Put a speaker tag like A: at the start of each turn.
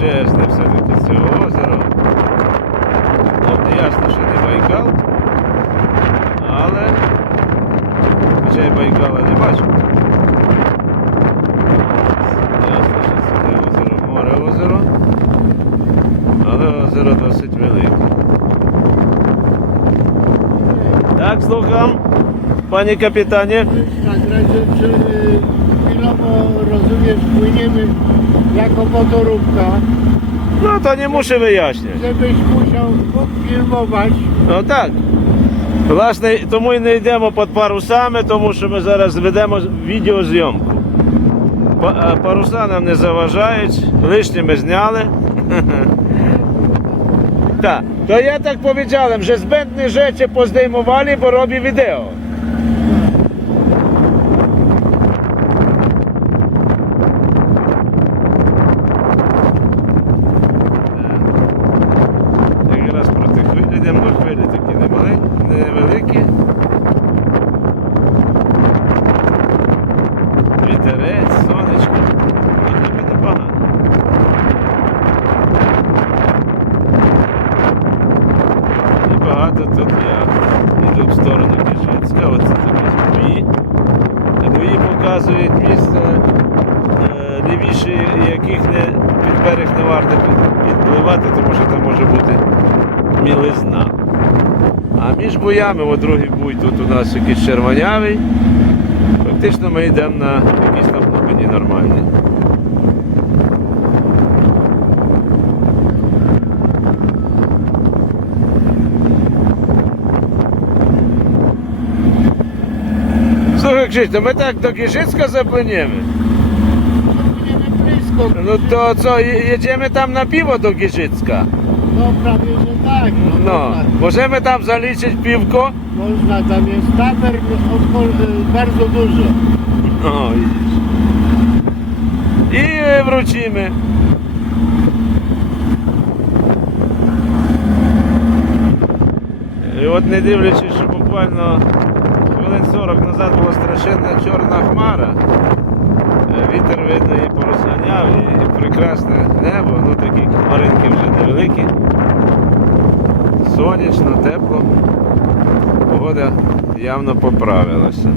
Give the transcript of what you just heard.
A: величезне все-таки це озеро. Ну, ясно, що не Байкал. Але хоча я Байкала не бачу. Ясно, що це не озеро, море озеро. Але озеро досить велике. Так, слухам,
B: razie czy chwilowo rozumiesz, płyniemy jako motorówka,
A: No to nie muszę wyjaśniać.
B: żebyś musiał filmować.
A: Ну так. Власне, тому і не йдемо під парусами, тому що ми зараз ведемо відеозйомку. Паруса нам не заважають, лишні ми зняли. Так, то я так powiedziałem, że zbędne rzeczy pozdejmowali, bo robi wideo. Бої показують місце, е, лівіше яких не під берег не варто підпливати, тому що там може бути мілизна. А між боями, о другий буй тут у нас якийсь червонявий. Фактично ми йдемо на якійсь там глибині нормальній. Слухай, Krzysztof, my tak do Giżycka zapłyniemy.
B: Płyniemy blisko.
A: No to co, je- jedziemy tam na piwo do Giżycka.
B: No prawie, że tak. No,
A: No,
B: Można,
A: możemy tam zaliczyć piwko?
B: można tam jest tavern odpo- bardzo dużo.
A: No, widzisz. I e, wrócimy. І от не дивлячись, що буквально хвилин 40 назад була страшенна чорна хмара. е, Вітер видно і порозганяв, і, прекрасне небо, ну такі хмаринки вже невеликі. Сонячно, тепло. Погода явно поправилася.